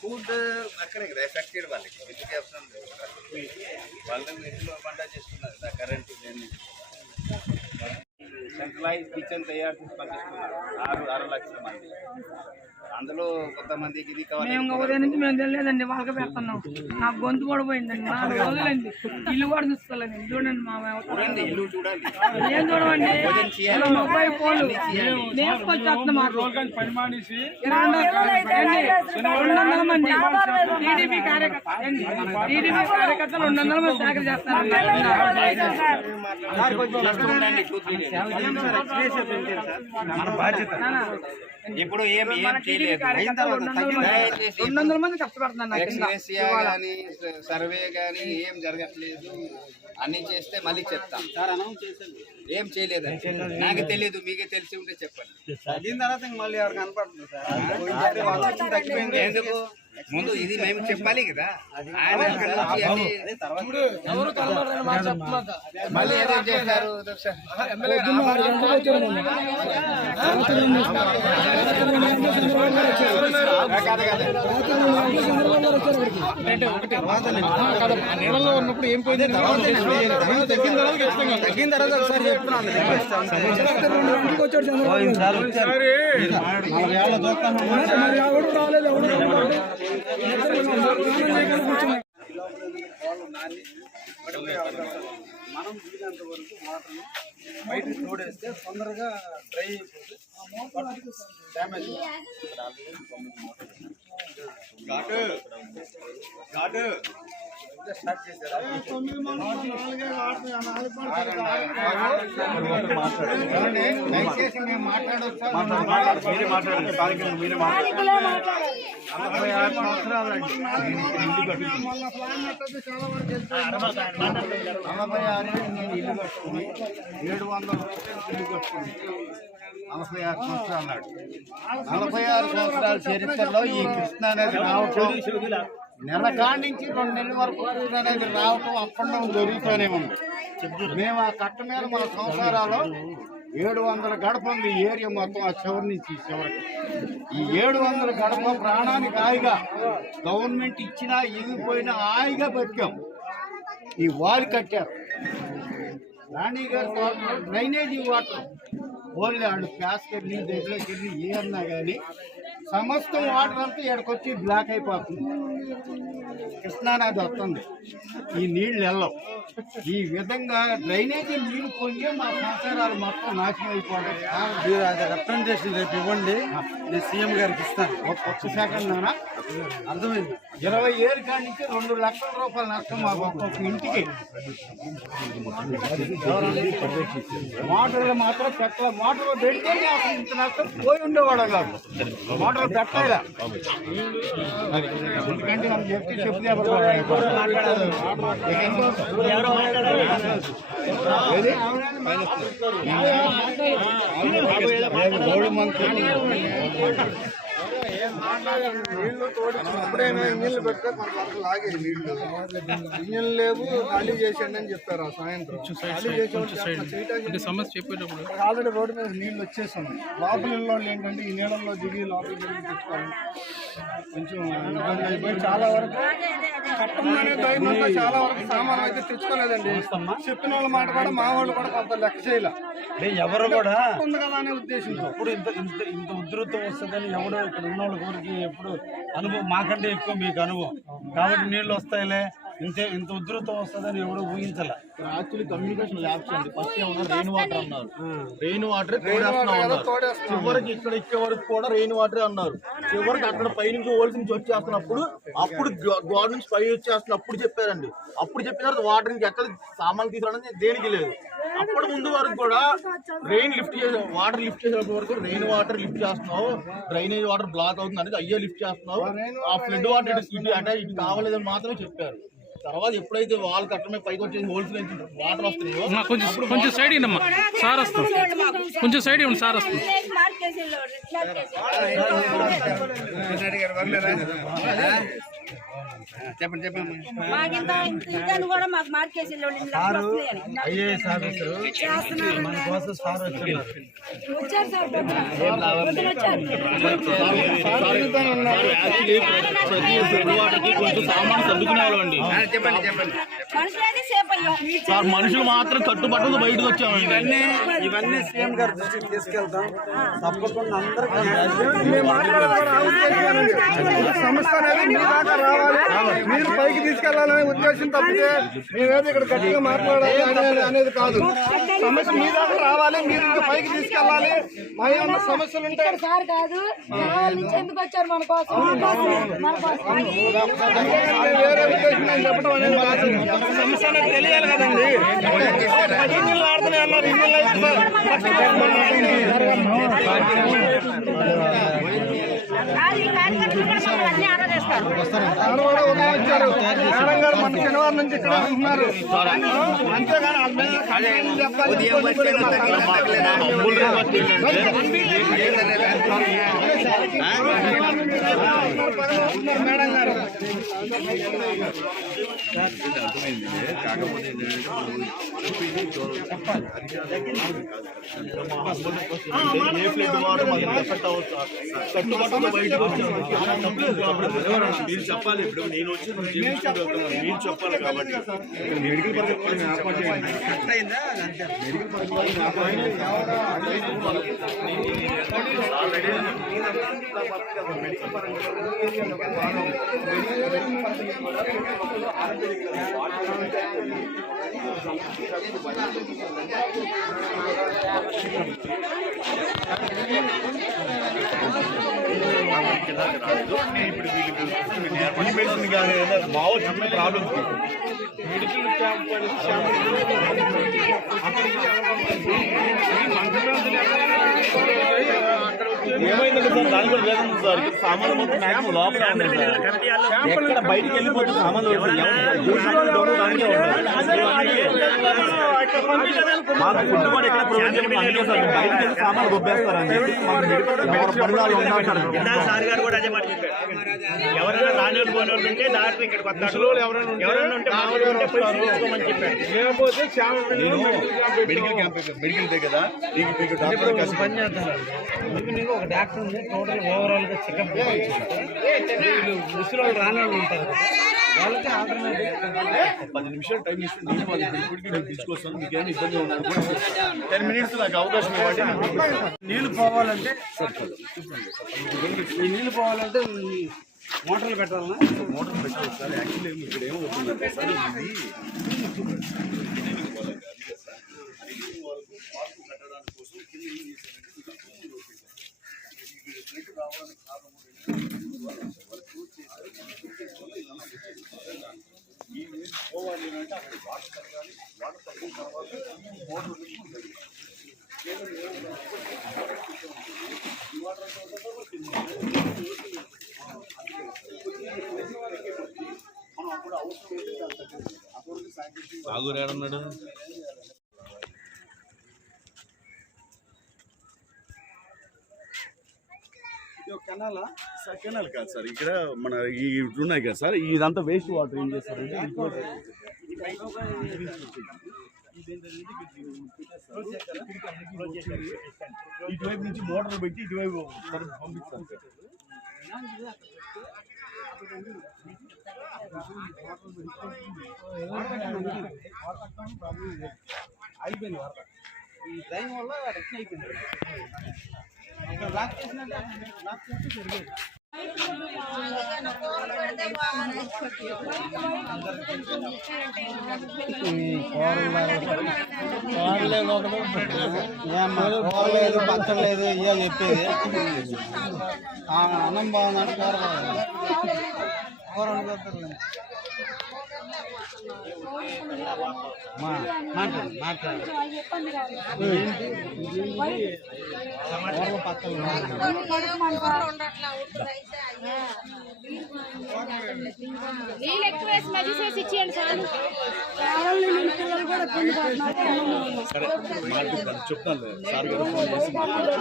Food అక్కడే కదా affected వాళ్ళకి ఎందుకు అవసరం లేదు వాళ్ళు ఇంట్లో వంట చేస్తున్నారు కదా కరెంట్ సెంట్రలైజ్ కిచెన్ తయారు చేసి పంపిస్తున్నారు 6 లక్షల మంది అందులో కొంతమందికి ఇది కావాలి మేము ఉదయం నుంచి మేము తెలియదండి వాళ్ళకి పెడుతున్నాం నాకు గొంతు కూడా పోయిందండి 4 రోజులండి ఇల్లు కూడా చూసుకోలేండి చూడండి మా ఇల్లు చూడాలి ఏం చూడమండి 30 ఫోన్లు నేర్చుకొచ్చేస్తున్నాం మాకు 200 మంది టీడీపీ కార్యకర్తలు 200 మంది సేకర చేస్తారు ఇప్పుడు ఏం చేయలేదు 200 మంది కష్టపడుతున్నారు సర్వే కానీ ఏం జరగట్లేదు అన్ని చేస్తే మళ్ళీ చెప్తాం ఏం చేయలేదు నాకు తెలియదు మీకే తెలిసి ఉంటే చెప్పండి తగ్గిన తర్వాత మళ్ళీ ఎవరు కనపడుతుంది సార్ ఎందుకు ముందు ఇది మేము చెప్పాలి కదా ఆయన మళ్ళీ ఏదో చేశారు నీళ్ళలో ఉన్నప్పుడు ఏం పోయింది తగ్గిన తర్వాత ఒకసారి చెప్తున్నాను మనం వీలంత వరకు వాటర్ని బయటకు తోడేస్తే తొందరగా డ్రై అయిపోతుంది డ్యామేజ్ స్టార్ట్ చేశారా మీరే మాట్లాడండి 46 సంవత్సరాలండి 46 నేను ఇల్లు కట్టుకుని 700 రూపాయలు ఇల్లు కట్టుకుని 46 సంవత్సరాలు నాడు 46 సంవత్సరాల చరిత్రలో ఈ కృష్ణా నది రావటం నెల కాడి నుంచి 2 నెలల వరకు కృష్ణా నది రావటం అప్పడం జరుగుతూనే ఉంది. మేము ఆ కట్ట మీద మన సంవత్సరాలు 700 గడప ఉంది ఈ ఏరియా మొత్తం ఆ చివరి నుంచి ఈ చివరికి. ఈ 700 గడప ప్రాణానికి హాయిగా గవర్నమెంట్ ఇచ్చినా ఇగిపోయినా హాయిగా బతికాం. ఈ వాల్ కట్టారు రాణి గారు డ్రైనేజీ వాటర్ ఓన్లీ వాళ్ళు ప్యాస్కెళ్ళి దగ్గరకి వెళ్ళి ఏ అన్నా కానీ సమస్తం వాటర్ అంతా ఎక్కడికొచ్చి బ్లాక్ అయిపోతుంది. కృష్ణానది వస్తుంది ఈ నీళ్ళు వెళ్ళవు. ఈ విధంగా డ్రైనేజీ నీళ్ళు పొంగి మా సంవత్సరాలు మొత్తం నాశనం అయిపోవడం. రిప్రజెంటేషన్ రేపు ఇవ్వండి, నేను సీఎం గారికి ఇస్తాను. ఒక్క సెకండ్ నానా అర్థమైంది. 20 ఏళ్ళ కాడి నుంచి 2 లక్షల రూపాయలు నష్టం మాకు ఒక్కొక్క ఇంటికి. మోటార్లు మాత్రం పెట్టాలి. మోటార్లు పెడితే అసలు ఇంత నష్టం పోయి ఉండేవాడు కాదు. మోటార్లు పెట్టాలా ఎందుకంటే మనం చెప్తే చెప్తే గోడు మంత్రి నీళ్లు తోడిచ్చినప్పుడైనా ఇంజిన్లు పెడితే మన వరకు లాగే నీళ్లు. ఇంజిన్లు లేవు, ఖాళీ చేసేయండి అని చెప్పారు. ఆ సాయంత్రం ఖాళీ చేసేటప్పుడు ఆల్రెడీ రోడ్డు మీద నీళ్లు వచ్చేస్తున్నాయి. లోపల వాళ్ళు ఏంటంటే ఈ నీళ్ళల్లో దిగి లోపలికి వెళ్ళి తెచ్చుకోవాలి. కొంచెం ఇబ్బంది అయిపోయి చాలా వరకు చట్టం అనే ధైర్యంతో చాలా వరకు సామాన్ అయితే తెచ్చుకోలేదండి. చెప్పిన వాళ్ళ మాట కూడా మా వాళ్ళు కూడా కొంత లెక్క చేయలే. ఎవరు కూడా ఉంది కదా అనే ఉద్దేశంతో ఇప్పుడు ఇంత ఉధృతం వస్తుందని ఎవడో ఇక్కడ ఉన్న వాళ్ళ ఊరికి ఎప్పుడు అనుభవం మాకంటే ఎక్కువ మీకు అనుభవం కాబట్టి నీళ్ళు వస్తాయిలే ఇంత ఉధృతం వస్తుందని ఎవరు ఊహించాల. యాక్చువల్లీ కమ్యూనికేషన్ ల్యాబ్స్ అండి. ఫస్ట్ ఏమన్నారు రెయిన్ వాటర్ అన్నారు. రెయిన్ వాటర్ చివరికి ఇక్కడ ఇచ్చే వరకు కూడా రెయిన్ వాటర్ అన్నారు. చివరికి అక్కడ పైనుంచి ఓల్స్ నుంచి వచ్చేస్తున్నప్పుడు అప్పుడు గోడ నుంచి పై వచ్చేస్తున్నప్పుడు చెప్పారండి. అప్పుడు చెప్పిన తర్వాత వాటర్ నుంచి ఎక్కడ సామాన్లు తీసుకురావడం దేనికి లేదు. అప్పటి ముందు వరకు కూడా రెయిన్ లిఫ్ట్ చేసే వాటర్ లిఫ్ట్ చేసేటప్పుడు వరకు రెయిన్ వాటర్ లిఫ్ట్ చేస్తున్నావు, డ్రైనేజ్ వాటర్ బ్లాక్ అవుతుంది అనేది అయ్యే లిఫ్ట్ చేస్తున్నావు. ఆ ఫ్లడ్ వాటర్ ఇటు అంటే ఇటు కావాలేదని మాత్రమే చెప్పారు. తర్వాత ఎప్పుడైతే వాళ్ళు కట్టమే పైకి వచ్చేసి హోల్స్ నుంచి వాటర్ వస్తున్నాయో కొంచెం సైడ్ ఇవ్వమ్మా సార్ వస్తాం, కొంచెం సైడ్ ఇవ్వండి సార్ వస్తాం. చెప్పండి చెప్పండి. మాకింత ఇంతని కూడా మాకు మార్కేసి ఐఏఎస్ ఆఫీసర్ మన కోసం సార్ వచ్చారు సార్ పొద్దున వచ్చారు. కొంచెం సామాన్ సర్దుకునేవాళ్ళండి చెప్పండి చెప్పండి. మనుషులైతే సేఫ్ అయ్యాం. సార్ మనుషులు మాత్రం కట్టుబట్టలు బయటకు వచ్చామండి. ఇవన్నీ సీఎం గారి దృష్టికి తీసుకెళ్తాం. తప్పకుండా అందరికీ సమస్య అనేది మీ దాకా రావాలి, మీరు పైకి తీసుకెళ్లాలనే ఉద్దేశం తప్పితే మేమేదో ఇక్కడ గట్టిగా మాట్లాడాలి అనేది కాదు. సమస్య మీ దాకా రావాలి, మీరు ఇంకా పైకి తీసుకెళ్ళాలి. మా ఏమన్నా సమస్యలు ఉంటే సార్ కాదు నుంచి ఎందుకు వచ్చారు మన కోసం వేరే ఉద్దేశం నేను చెప్పడం అనేది కాదు. సమస్య అనేది తెలియాలి కదండి. ఇంజన్లు ఆడుతూనే అన్నారు, ఇంజన్లు వచ్చారు. మేడం గారు మన శనివారం నుంచి ఇక్కడ ఉంటున్నారు. అంతేగాని ఉదయం మేడం గారు కాకపోతే కట్టుబట్టలు బయటకు వచ్చామండి. మీరు చెప్పాలి. ఇప్పుడు నేను వచ్చి మీరు చెప్పాలి కాబట్టి మెడికల్ పరంగా ఏర్పాటు చేయండి. మెడిసిన్ కానీ మావో చిన్న ప్రాబ్లమ్స్ మెడికల్ క్యాంప్ ఏమైందంటే సార్ దాని కూడా లేదు సార్. ఇక్కడ సామాన్లు మొత్తం మ్యాక్సిమం లోపల ఉంది సార్. ఎక్కడ బయటికి వెళ్ళిపోతే సామాన్లు మాకు ఫుడ్ కూడా ఎక్కడ ప్రొవైడ్ చేయడం సార్. బయటికి వెళ్ళి సామాన్లు గొప్పేస్తారని సార్ గారు కూడా అదే మాట చెప్పారు. ఎవరైనా రాని వాళ్ళు పోని వాళ్ళు ఉంటే డాక్టర్ ఇక్కడికి వస్తారు. ఎవరైనా ఉంటే మామూలు ఉంటే పోయి చూసుకోమని చెప్పారు. మెడికల్ క్యాంప్ మెడికల్ కదా మీకు డాక్టర్ పని చేస్తాను. మీకు ఒక డాక్టర్ ఉంది, టోటల్ ఓవరాల్ గా చెకప్ ముసలి వాళ్ళు రాని వాళ్ళు ఉంటారు, వాళ్ళకి ఆల్టర్నేటివ్ 10 నిమిషాలు టైం ఇస్తే నేను వాళ్ళకి ఇప్పటికీ నేను తీసుకొస్తాను. మీకు ఏమైనా ఇబ్బంది ఉన్నారు 10 మినిట్స్ నాకు అవకాశం ఇవ్వండి. నీళ్లు పోవాలంటే ఈ నీళ్లు పోవాలంటే మోటార్లు పెట్టాలన్నా? మోటార్ పెట్టాలి సార్. యాక్చువల్లీ ఇక్కడ ఏమవుతుందంటే సార్ ఇది కట్టడానికి కోసం కింద ఏం చేశారంటే రావడానికి కారణం ఈ నీళ్ళు పోవాలి అంటే అక్కడ వాటర్ తగ్గాలి. వాటర్ తగ్గిన తర్వాత మోటార్ సాగురు ఏడన్నాడు. కెనాల్ కాదు సార్. ఇక్కడ మన ఈ ఉన్నాయి కదా సార్, ఇదంతా వేస్ట్ వాటర్ ఏం చేస్తారంటే ఇటువైపు నుంచి మోటార్లు పెట్టి ఇటువైపు పంపిస్తారు సార్. అయిపోయింది వాటర్. ఈ టైం వల్ల రక్షణ అయిపోయింది. బ్లాక్ చేసినట్టే బ్లాక్ చేస్తే సరిపోయింది. కూరలేదు పచ్చలేదు ఇయ్యాలి చెప్పేది. అన్నం బాగుందంటే కూర బాగుంది. కూర వండుకోలేదు. మాట్లాడు పక్కన నీళ్ళు ఎక్కువ వేసి మధ్య చేసి ఇచ్చేయండి చాలు. చెప్తాను సార్ గారు ఫోన్ చేసి మాట్లాడు